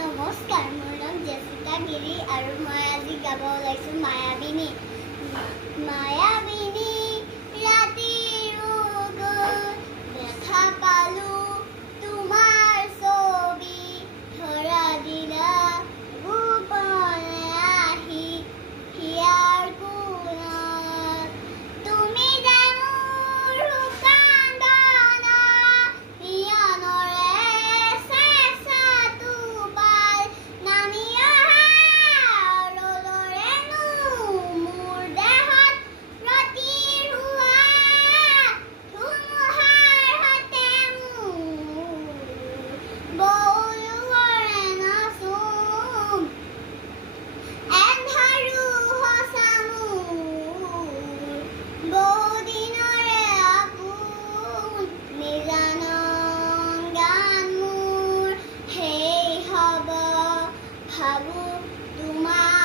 নমস্কাৰ, মোৰ নাম জেছিকা গিৰি আৰু মই আজি গাব ওলাইছোঁ মায়াবিনী। মায়াবিনী ৰাতিৰ উগত দেখা পালোঁ তোমাৰ ছবি, ধৰা দিলা গোপনে আহি হিয়াৰ কোণত। তুমি যে মোৰ শুকান বানা, নিয়নৰে চেঁচা টোপাল নামি অহা ৰ'দৰেনো মোৰ দেহত প্ৰতিৰোৱা ধুমুহাৰ সৈতে মোৰ বৌলুৱৰে নচুম এন্ধাৰো সঁচা মোৰ বহুদিনৰে আপোন নিজানন গান মোৰ সেই হ'ব ভাবোঁ তোমাৰ